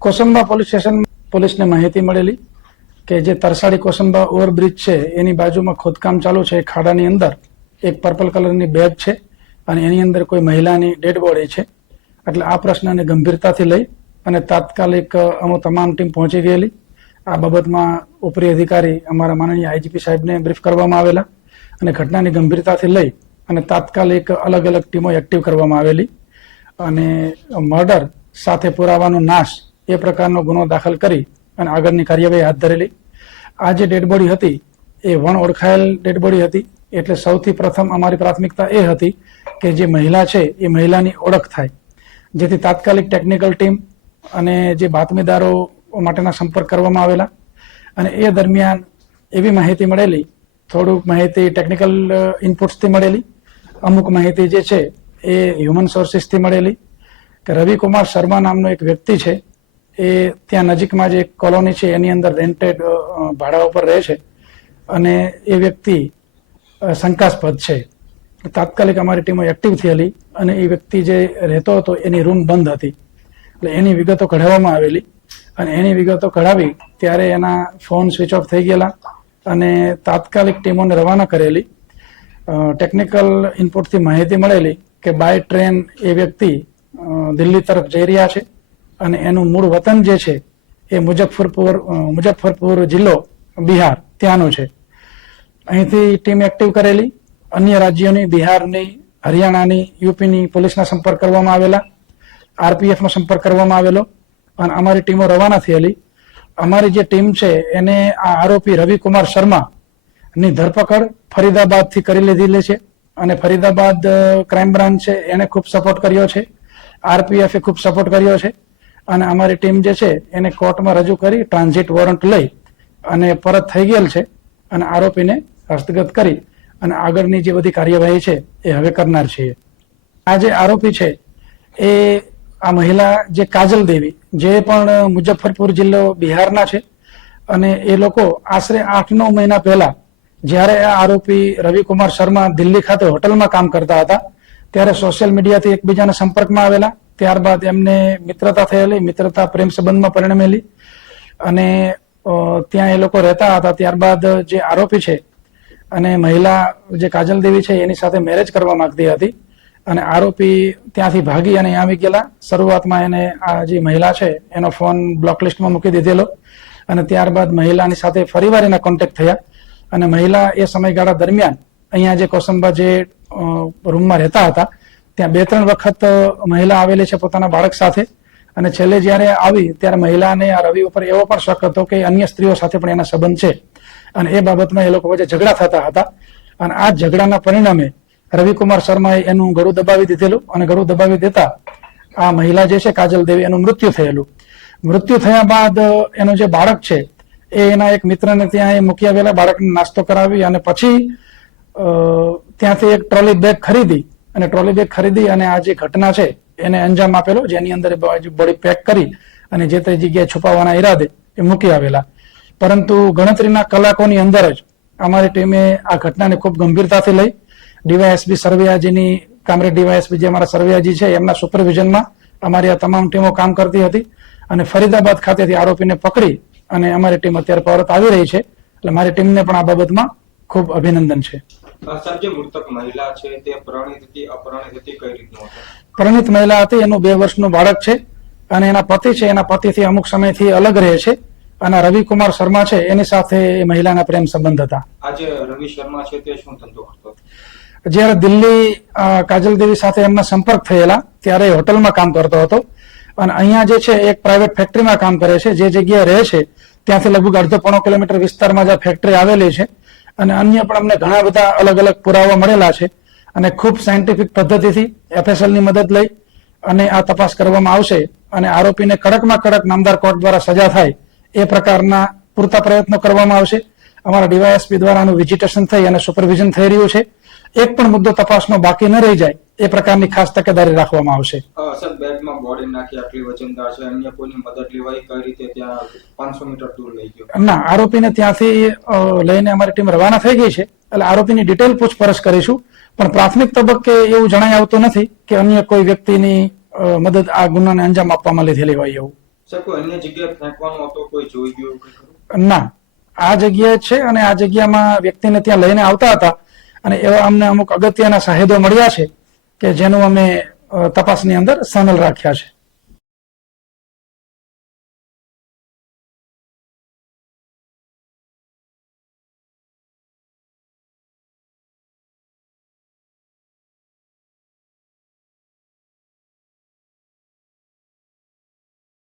Kosamba police station પોલીસને માહિતી મળેલી કે જે તરસાડી કોસંબા ઓવરબ્રિજ છે એની બાજુમાં ખોદકામ ચાલુ છે. ખાડાની અંદર એક પર્પલ કલરની બેગ છે અને એની અંદર કોઈ મહિલાની ડેડ બોડી છે. એટલે આ પ્રશ્નને ગંભીરતાથી લઈ અને તાત્કાલિક અમો તમામ ટીમ પહોંચી ગયેલી. આ બાબતમાં ઉપરી અધિકારી અમારા માનનીય આઈજીપી સાહેબને બ્રીફ કરવામાં આવેલા અને ઘટનાની ગંભીરતાથી લઈ અને તાત્કાલિક અલગ અલગ ટીમો એક્ટિવ કરવામાં આવેલી અને મર્ડર સાથે પુરાવાનો નાશ એ પ્રકારનો ગુનો દાખલ કરી અને આગળની કાર્યવાહી હાથ ધરેલી. આ જે ડેડ બોડી હતી એ વણ ઓળખાયેલ ડેડ બોડી હતી. એટલે સૌથી પ્રથમ અમારી પ્રાથમિકતા એ હતી કે જે મહિલા છે એ મહિલાની ઓળખ થાય, જેથી તાત્કાલિક ટેકનિકલ ટીમ અને જે બાતમીદારો માટેના સંપર્ક કરવામાં આવેલા અને એ દરમિયાન એવી માહિતી મળેલી, થોડુંક માહિતી ટેકનિકલ ઇનપુટ્સથી મળેલી, અમુક માહિતી જે છે એ હ્યુમન સોર્સિસથી મળેલી કે રવિકુમાર શર્મા નામનો એક વ્યક્તિ છે એ ત્યાં નજીકમાં જે એક કોલોની છે એની અંદર રેન્ટેડ ભાડા ઉપર રહે છે અને એ વ્યક્તિ શંકાસ્પદ છે. તાત્કાલિક અમારી ટીમો એક્ટિવ થયેલી અને એ વ્યક્તિ જે રહેતો હતો એની રૂમ બંધ હતી. એટલે એની વિગતો કઢાવવામાં આવેલી અને એની વિગતો કઢાવી ત્યારે એના ફોન સ્વિચ ઓફ થઈ ગયેલા અને તાત્કાલિક ટીમોને રવાના કરેલી. ટેકનિકલ ઇનપુટથી માહિતી મળેલી કે બાય ટ્રેન એ વ્યક્તિ દિલ્હી તરફ જઈ રહ્યા છે અને એનું મૂળ વતન જે છે એ મુઝફ્ફરપુર જિલ્લો બિહાર ત્યાંનો છે. અહીંથી ટીમ એક્ટિવ કરેલી. અન્ય રાજ્યોની, બિહારની, હરિયાણાની, યુપીની પોલીસના સંપર્ક કરવામાં આવેલા, આરપીએફનો સંપર્ક કરવામાં આવેલો અને અમારી ટીમો રવાના થયેલી. અમારી જે ટીમ છે એને આ આરોપી રવિકુમાર શર્મા ની ધરપકડ ફરીદાબાદથી કરી લીધેલી છે અને ફરીદાબાદ ક્રાઇમ બ્રાન્ચ છે એને ખૂબ સપોર્ટ કર્યો છે, આરપીએફે ખૂબ સપોર્ટ કર્યો છે અને અમારી ટીમ જે છે એને કોર્ટમાં રજૂ કરી ટ્રાન્ઝિટ વોરંટ લઈ અને પરત થઈ ગયેલ છે અને આરોપીને હસ્તગત કરી અને આગળની જે બધી કાર્યવાહી છે એ હવે કરનાર છીએ. આ જે આરોપી છે એ આ મહિલા જે કાજલ દેવી જે પણ મુઝફ્ફરપુર જિલ્લો બિહારના છે અને એ લોકો આશરે 8-9 મહિના પહેલા જ્યારે આ આરોપી રવિકુમાર શર્મા દિલ્હી ખાતે હોટલમાં કામ કરતા હતા ત્યારે સોશિયલ મીડિયાથી એકબીજાના સંપર્કમાં આવેલા. ત્યારબાદ એમને મિત્રતા થયેલી, મિત્રતા પ્રેમ સંબંધમાં પરિણમેલી અને ત્યાં એ લોકો રહેતા હતા. ત્યારબાદ જે આરોપી છે અને મહિલા જે કાજલ દેવી છે એની સાથે મેરેજ કરવા માંગતી હતી અને આરોપી ત્યાંથી ભાગી અને આવી ગયેલા. શરૂઆતમાં એને આ જે મહિલા છે એનો ફોન બ્લોકલિસ્ટમાં મૂકી દીધેલો અને ત્યારબાદ મહિલાની સાથે ફરીવાર એના કોન્ટેક્ટ થયા અને મહિલા એ સમયગાળા દરમિયાન અહીંયા જે કોસંબા જે રૂમમાં રહેતા હતા ત્યાં 2-3 વખત મહિલા આવેલી છે પોતાના બાળક સાથે અને છેલ્લે જ્યારે આવી ત્યારે મહિલાને આ રવિ ઉપર એવો પણ શક હતો કે અન્ય સ્ત્રીઓ સાથે પણ એના સંબંધ છે અને એ બાબતમાં એ લોકો વચ્ચે ઝઘડા થતા હતા અને આ ઝઘડાના પરિણામે રવિકુમાર શર્માએ એનું ગળું દબાવી દીધેલું અને ગળું દબાવી દેતા આ મહિલા જે છે કાજલ દેવી એનું મૃત્યુ થયેલું. મૃત્યુ થયા બાદ એનું જે બાળક છે એ એના એક મિત્રને ત્યાં એ મૂકી આવેલા, બાળકને નાસ્તો કરાવી અને પછી ત્યાંથી એક ટ્રોલી બેગ ખરીદી અને આ જે ઘટના છે એને અંજામ આપેલો, જેની અંદર બોડી પેક કરી અને જે તે જગ્યાએ છુપાવવાના ઈરાદે એ મૂકી આવેલા. પરંતુ ગણતરીના કલાકોની અંદર જ અમારી ટીમે આ ઘટનાને ખૂબ ગંભીરતાથી લઈ ડીવાયએસપી સરવૈયાજીની, કામરેજ ડીવાયએસપી જે અમારા સરવૈયાજી છે એમના સુપરવિઝનમાં અમારી આ તમામ ટીમો કામ કરતી હતી અને ફરીદાબાદ ખાતેથી આરોપીને પકડી અને અમારી ટીમ અત્યારે પરત આવી રહી છે. એટલે મારી ટીમને પણ આ બાબતમાં ખૂબ અભિનંદન છે. જે મૃતક મહિલા છે તે પરિણીત હતી, અપરિણીત હતી, કઈ રીતનું હતું? પરિણીત મહિલા હતી, એનું 2 વર્ષનું બાળક છે અને એના પતિ છે એના પતિથી અમુક સમયથી અલગ રહે છે અને રવિકુમાર શર્મા છે એની સાથે એ મહિલાના પ્રેમ સંબંધ હતા. આજે રવિ શર્મા છે તે શું ધંધો કરતો? જ્યારે દિલ્હી કાજલ દેવી સાથે એમના સંપર્ક થયેલા ત્યારે હોટલમાં કામ કરતો હતો અને અહીંયા જે છે એક પ્રાઇવેટ ફેક્ટરીમાં કામ કરે છે. જે જગ્યાએ રહે છે ત્યાંથી લગભગ 1.5 કિલોમીટર વિસ્તારમાં જે ફેક્ટરી આવેલી છે અને અન્ય પણ અમને ઘણા બધા અલગ અલગ પુરાવા મળેલા છે અને ખૂબ સાયન્ટિફિક પદ્ધતિથી FSLની મદદ લઈ અને આ તપાસ કરવામાં આવશે અને આરોપીને કડકમાં કડક નામદાર કોર્ટ દ્વારા સજા થાય એ પ્રકારના પૂરતા પ્રયત્નો કરવામાં આવશે. અમારા ડીવાયએસપી દ્વારા આનું વિઝિટેશન થઈ અને સુપરવિઝન થઈ રહ્યું છે. એક પણ મુદ્દો તપાસનો બાકી ન રહી જાય એ પ્રકારની ખાસ તકેદારી રાખવામાં આવશે. સર, બેગમાં બોડી નાખી આટલી વજનદાર છે, અન્ય કોઈની મદદ લેવાય, કઈ રીતે ત્યાં 500 મીટર દૂર લઈ ગયો? ના, આરોપીને ત્યાંથી લઈને અમારી ટીમ રવાના થઈ ગઈ છે. એટલે આરોપીની ડિટેલ પૂછપરછ કરીશું પણ પ્રાથમિક તબક્કે એવું જણાઈ આવતું નથી કે અન્ય કોઈ વ્યક્તિની મદદ આ ગુનાને અંજામ આપવામાં લીધેલી હોય એવું. સાહેબ કોઈ અન્ય જગ્યાએ ફેંકવાનો હતો, કોઈ જોઈ ગયું કંઈ ખરું? ના, આ જગ્યાએ છે અને આ જગ્યામાં વ્યક્તિને ત્યાં લઈને આવતા હતા અને એવા અમને અમુક અગત્યના સાહેદો મળ્યા છે કે જેનું અમે તપાસની અંદર સામેલ રાખ્યા છે.